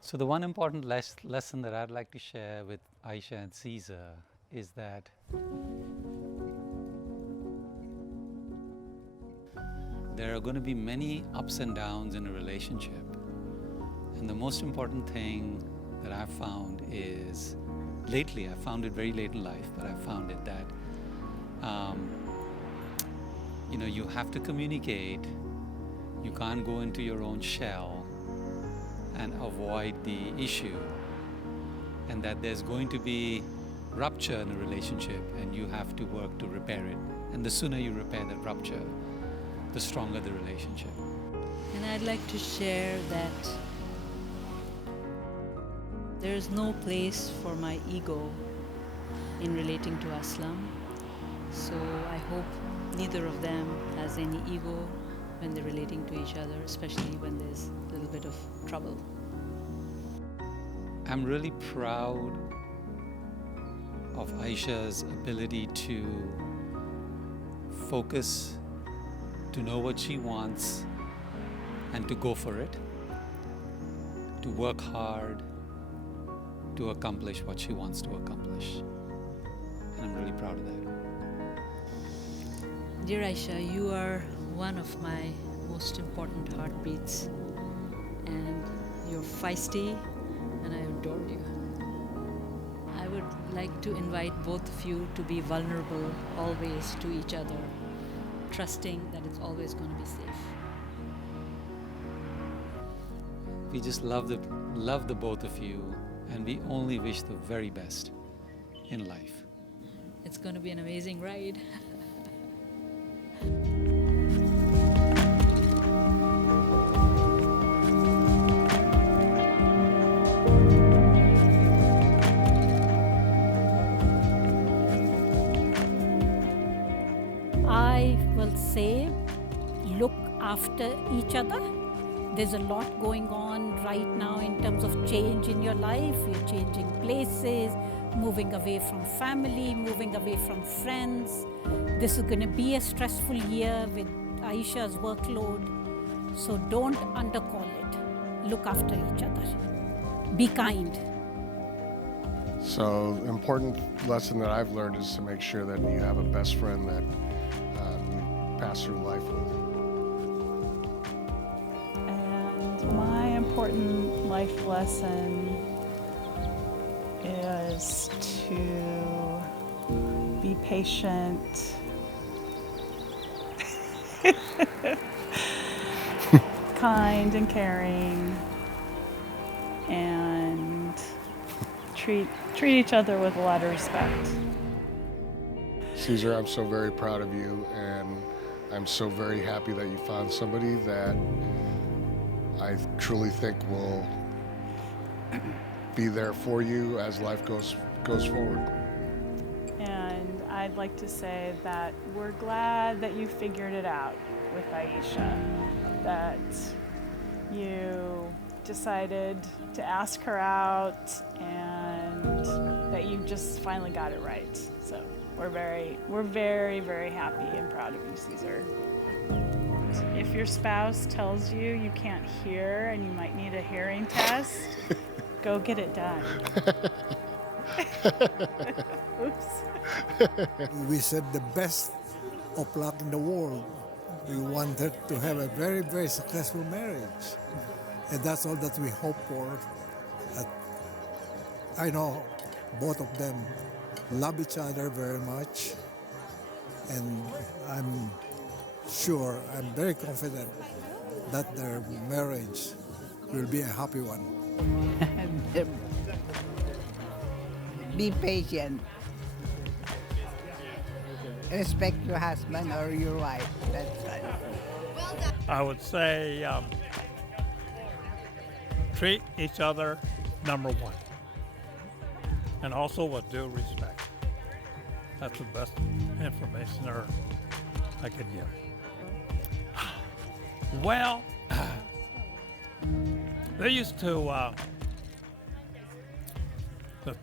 So the one important lesson that I'd like to share with Ayesha and Cesar is that there are going to be many ups and downs in a relationship. And the most important thing that I've found is, lately, I found it very late in life, but I found it that, you have to communicate. You can't go into your own shell and avoid the issue. And that there's going to be rupture in a relationship and you have to work to repair it. And the sooner you repair that rupture, the stronger the relationship. And I'd like to share that there is no place for my ego in relating to Aslam. So I hope neither of them has any ego when they're relating to each other, especially when there's a little bit of trouble. I'm really proud of Ayesha's ability to focus, to know what she wants, and to go for it, to work hard, to accomplish what she wants to accomplish. And I'm really proud of that. Dear Ayesha, you are one of my most important heartbeats, and you're feisty, and I adore you. I would like to invite both of you to be vulnerable always to each other, trusting that it's always going to be safe. We just love the both of you, and we only wish the very best in life. It's going to be an amazing ride. I will say, look after each other. There's a lot going on right now in terms of change in your life. You're changing places, moving away from family, moving away from friends. This is going to be a stressful year with Ayesha's workload. So don't undercall it. Look after each other. Be kind. So, important lesson that I've learned is to make sure that you have a best friend that you pass through life with. And my important life lesson is to be patient, kind and caring, and treat each other with a lot of respect. Cesar, I'm so very proud of you, and I'm so very happy that you found somebody that I truly think will be there for you as life goes forward. And I'd like to say that we're glad that you figured it out with Ayesha, that you decided to ask her out and that you just finally got it right. So we're very, very happy and proud of you, Cesar. If your spouse tells you you can't hear and you might need a hearing test, go get it done. Oops. We said the best of luck in the world. We wanted to have a very, very successful marriage. And that's all that we hope for. I know both of them love each other very much. And I'm very confident that their marriage will be a happy one. Be patient. Respect your husband or your wife. That's right. I would say treat each other number one, and also with due respect. That's the best information I could give. Well, they used to, the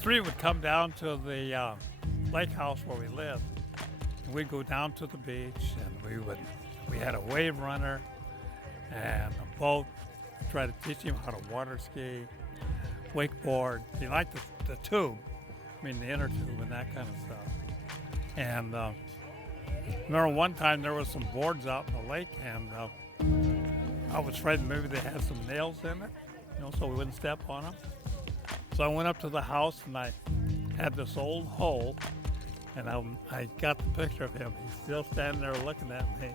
three would come down to the lake house where we lived. And we'd go down to the beach, and we had a wave runner and a boat, try to teach him how to water ski, wakeboard. He liked the tube, I mean the inner tube and that kind of stuff. And remember one time there was some boards out in the lake, and I was afraid maybe they had some nails in it, so we wouldn't step on them. So I went up to the house and I had this old hole, and I got the picture of him. He's still standing there looking at me.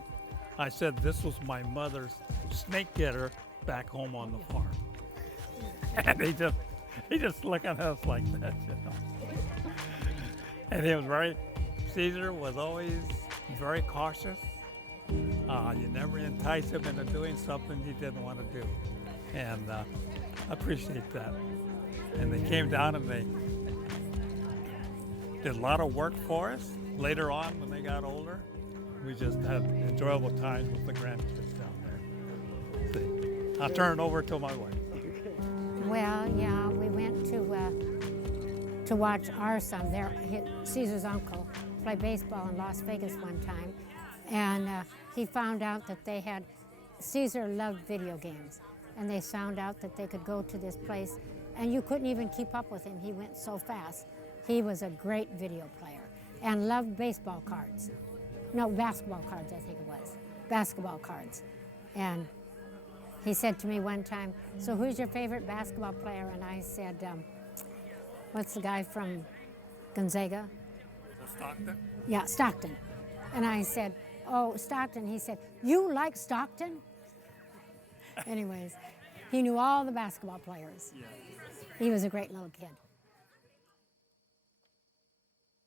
I said, this was my mother's snake getter back home on the farm. And he just looked at us like that, And he was Cesar was always very cautious. You never entice him into doing something he didn't want to do. And I appreciate that. And they came down and they did a lot of work for us. Later on, when they got older, we just had enjoyable times with the grandkids down there. See, I'll turn it over to my wife. Well, yeah, we went to watch our son, Cesar's uncle, play baseball in Las Vegas one time. And he found out that Cesar loved video games. And they found out that they could go to this place, and you couldn't even keep up with him. He went so fast. He was a great video player and loved baseball cards. No, basketball cards, I think it was. Basketball cards. And he said to me one time, so who's your favorite basketball player? And I said, what's the guy from Gonzaga? Stockton? Yeah, Stockton. And I said, oh, Stockton. He said, you like Stockton? Anyways, he knew all the basketball players. Yeah. He was a great little kid.